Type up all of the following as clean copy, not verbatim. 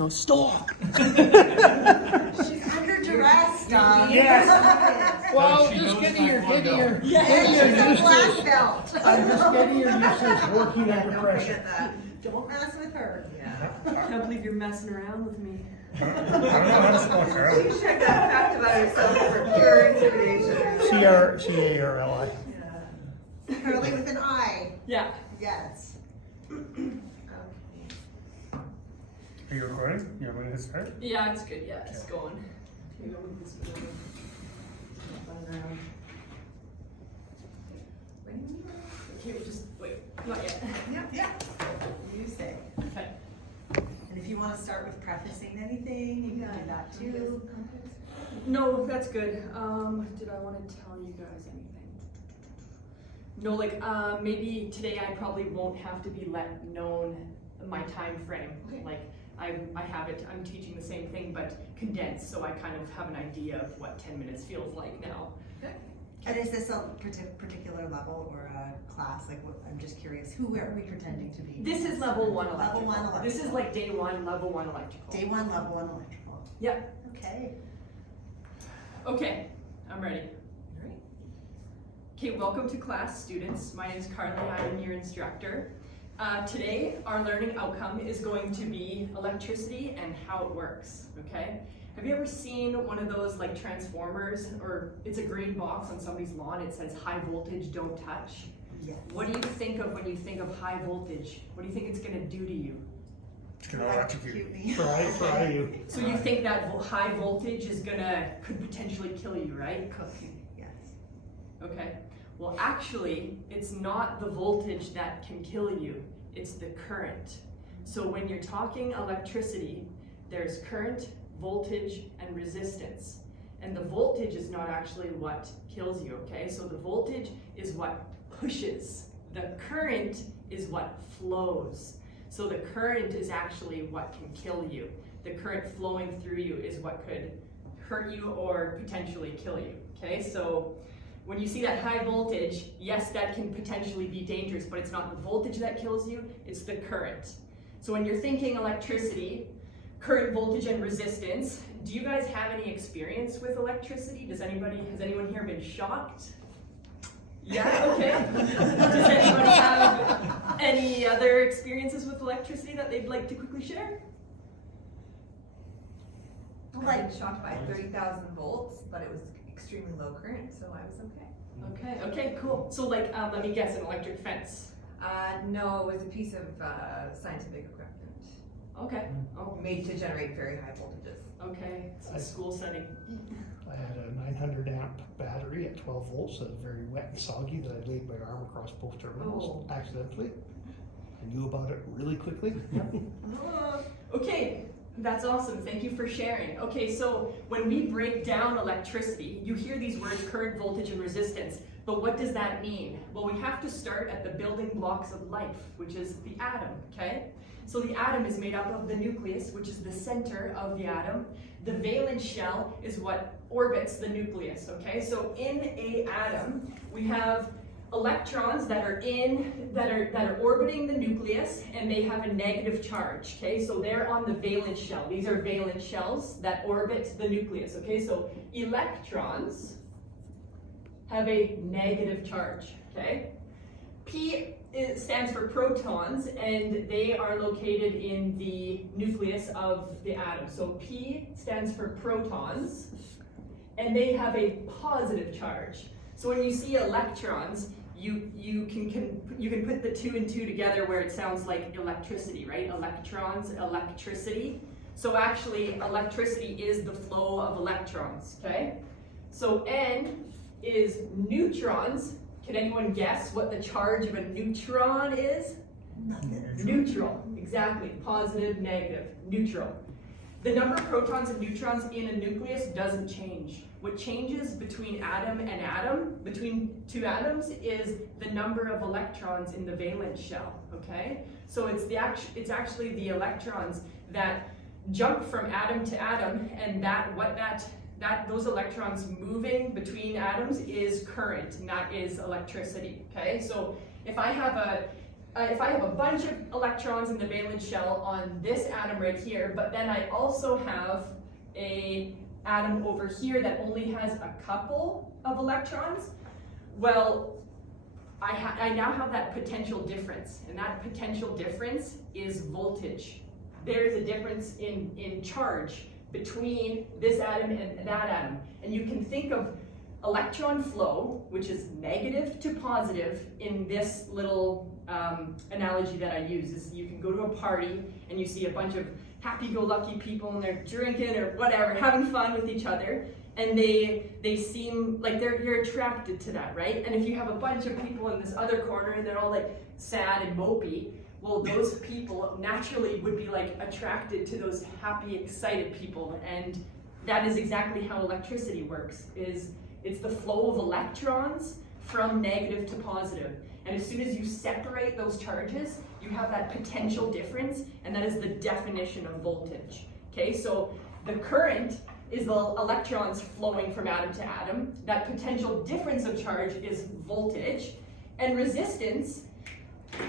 no, stop. She's under duress, Don. Yes. Well, She just knows getting your, Taekwondo. She's a black belt. I'm just getting your used to working under Don't pressure. forget that. Don't mess with her. I can't believe you're messing around with me. I don't know how to spell Carly. She shared that fact about herself for pure intimidation. C-A-R-L-I. Curly with an I. Yeah. Yes. Are you recording? You want me to hit start? Yeah, it's good. Yeah, it's going. Maybe I'll move this over. Okay, we'll just wait. Not yet. Yeah. You say. Okay. And if you want to start with prefacing anything, you can do that too. No, that's good. Did I want to tell you guys anything? No, like maybe today I probably won't have to be let known my time frame. Okay. Like I have it. I'm teaching the same thing but condensed, so I kind of have an idea of what 10 minutes feels like now. Okay. And is this a particular level or a class? Like, what, I'm just curious. Who are we pretending to be? This is level 1 electrical. Level 1 electrical. This is like day 1, level 1 electrical. Day 1, level 1 electrical. Yep. Okay. Okay, I'm ready. Okay, welcome to class, students. My name is Carly. I am your instructor. Today, our learning outcome is going to be electricity and how it works, okay? Have you ever seen one of those like transformers, or it's a green box on somebody's lawn, it says high voltage, don't touch? Yes. What do you think of when you think of high voltage? What do you think it's gonna do to you? It's gonna electrocute. me. Fry you. So you think that high voltage could potentially kill you, right? Yes. Okay. Well, actually, it's not the voltage that can kill you, it's the current. So when you're talking electricity, there's current, voltage, and resistance. And the voltage is not actually what kills you, okay? So the voltage is what pushes. The current is what flows. So the current is actually what can kill you. The current flowing through you is what could hurt you or potentially kill you, okay? So when you see that high voltage, yes, that can potentially be dangerous, but it's not the voltage that kills you, it's the current. So when you're thinking electricity, current, voltage, and resistance, do you guys have any experience with electricity? Has anyone here been shocked? Yeah, okay. Does anybody have any other experiences with electricity that they'd like to quickly share? I've been shocked by 30,000 volts, but it was extremely low current, so I was okay. Okay, cool. So like, let me guess, an electric fence. No, it was a piece of scientific equipment Okay. Oh, made to generate very high voltages. okay. It's a school setting. I had a 900 amp battery at 12 volts that was very wet and soggy that I laid my arm across both terminals accidentally. I knew about it really quickly. Okay, that's awesome. Thank you for sharing. Okay, so when we break down electricity, you hear these words current, voltage, and resistance. But what does that mean? Well, we have to start at the building blocks of life, which is the atom, okay? So the atom is made up of the nucleus, which is the center of the atom. The valence shell is what orbits the nucleus, okay? So in a atom, we have electrons that are orbiting the nucleus, and they have a negative charge, okay? So they're on the valence shell. These are valence shells that orbit the nucleus, okay? So electrons have a negative charge, okay? P stands for protons, and they are located in the nucleus of the atom. So P stands for protons, and they have a positive charge. So when you see electrons, you can put the 2 and 2 together where it sounds like electricity, right? Electrons, electricity. So actually, electricity is the flow of electrons, okay? So N is neutrons. Can anyone guess what the charge of a neutron is? Neutral, exactly. Positive, negative, neutral. The number of protons and neutrons in a nucleus doesn't change. What changes between atom and atom, between two atoms, is the number of electrons in the valence shell, okay? So it's actually the electrons that jump from atom to atom, and those electrons moving between atoms is current, and that is electricity, okay? So if I have if I have a bunch of electrons in the valence shell on this atom right here, but then I also have a atom over here that only has a couple of electrons, well, I now have that potential difference, and that potential difference is voltage. There's a difference in charge between this atom and that atom. And you can think of electron flow, which is negative to positive in this little analogy that I use. Is you can go to a party and you see a bunch of happy-go-lucky people and they're drinking or whatever, having fun with each other, and they seem like you're attracted to that, right? And if you have a bunch of people in this other corner and they're all like sad and mopey, well, those people naturally would be like attracted to those happy, excited people. And that is exactly how electricity works, is it's the flow of electrons from negative to positive. And as soon as you separate those charges, you have that potential difference, and that is the definition of voltage. Okay, so the current is the electrons flowing from atom to atom. That potential difference of charge is voltage. And resistance,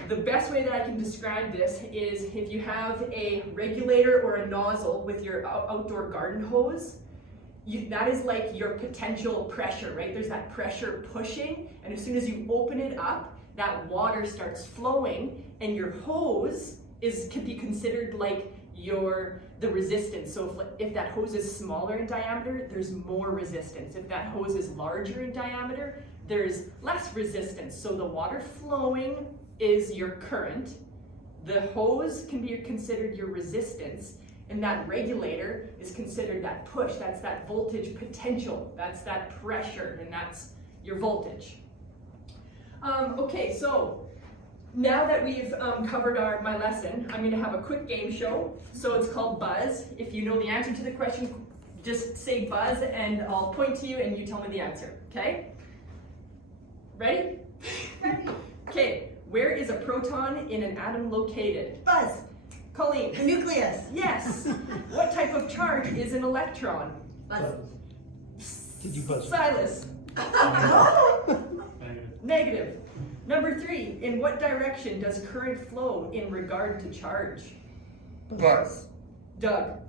the best way that I can describe this is if you have a regulator or a nozzle with your outdoor garden hose, that is like your potential pressure, right? There's that pressure pushing, and as soon as you open it up, that water starts flowing, and your hose could be considered like the resistance. So if that hose is smaller in diameter, there's more resistance. If that hose is larger in diameter, there's less resistance. So the water flowing is your current. The hose can be considered your resistance, and that regulator is considered that push. That's that voltage potential. That's that pressure, and that's your voltage. Okay, so now that we've covered my lesson, I'm going to have a quick game show. So it's called Buzz. If you know the answer to the question, just say Buzz, and I'll point to you, and you tell me the answer. Okay? Ready? Okay. Where is a proton in an atom located? Buzz. Colleen. The nucleus. Yes. What type of charge is an electron? Buzz. Did you buzz? Silas. Negative. Negative. Number 3, in what direction does current flow in regard to charge? Buzz. Doug.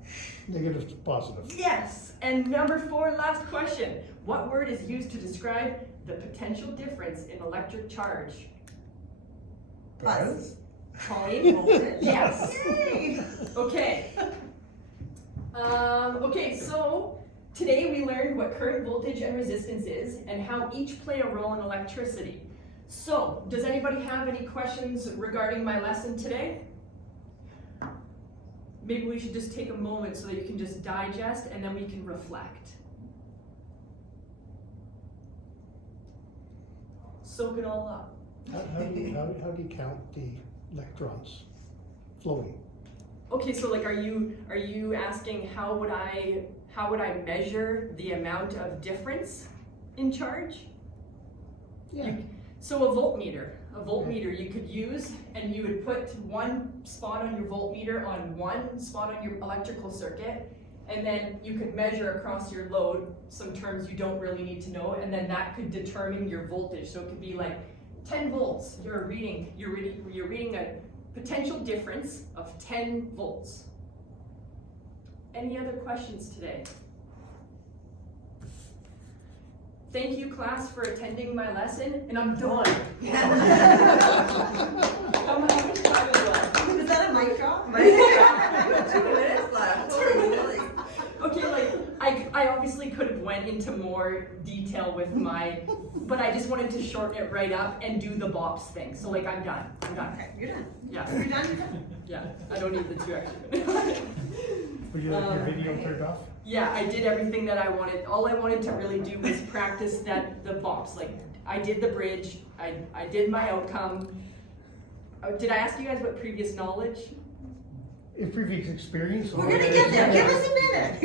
Negative to positive. Yes. And number 4, last question. What word is used to describe the potential difference in electric charge? Buzz. Colleen? Voltage. Yes. Yay. Okay. Okay, so today we learned what current, voltage, and resistance is and how each play a role in electricity. So, does anybody have any questions regarding my lesson today? Maybe we should just take a moment so that you can just digest and then we can reflect. Soak it all up. How do you count the electrons flowing? Okay, so like, are you asking how would I measure the amount of difference in charge? Yeah. So a voltmeter you could use, and you would put one spot on your voltmeter on one spot on your electrical circuit, and then you could measure across your load some terms you don't really need to know, and then that could determine your voltage. So it could be like 10 volts. You're reading a potential difference of 10 volts. Any other questions today? Thank you, class, for attending my lesson, and I'm done. How much time is left? Is that a mic drop? 2 minutes left. Holy moly. Okay, like, I obviously could have went into more detail with but I just wanted to shorten it right up and do the bops thing. So like, I'm done. Okay, you're done. Yeah, You're done, you're done. yeah, I don't need the 2 extra minutes. Were you like your video turned off? Yeah, I did everything that I wanted. All I wanted to really do was practice the bops. Like, I did the bridge, I did my outcome. Did I ask you guys what previous knowledge? In previous experience? We're gonna get there, give us a minute.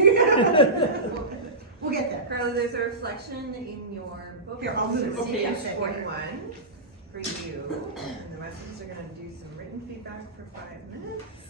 We'll get there. Carla, there's a reflection in your book. Here, I'll move it. Okay, Page yeah. 41 for you. And the rest of us are gonna do some written feedback for 5 minutes.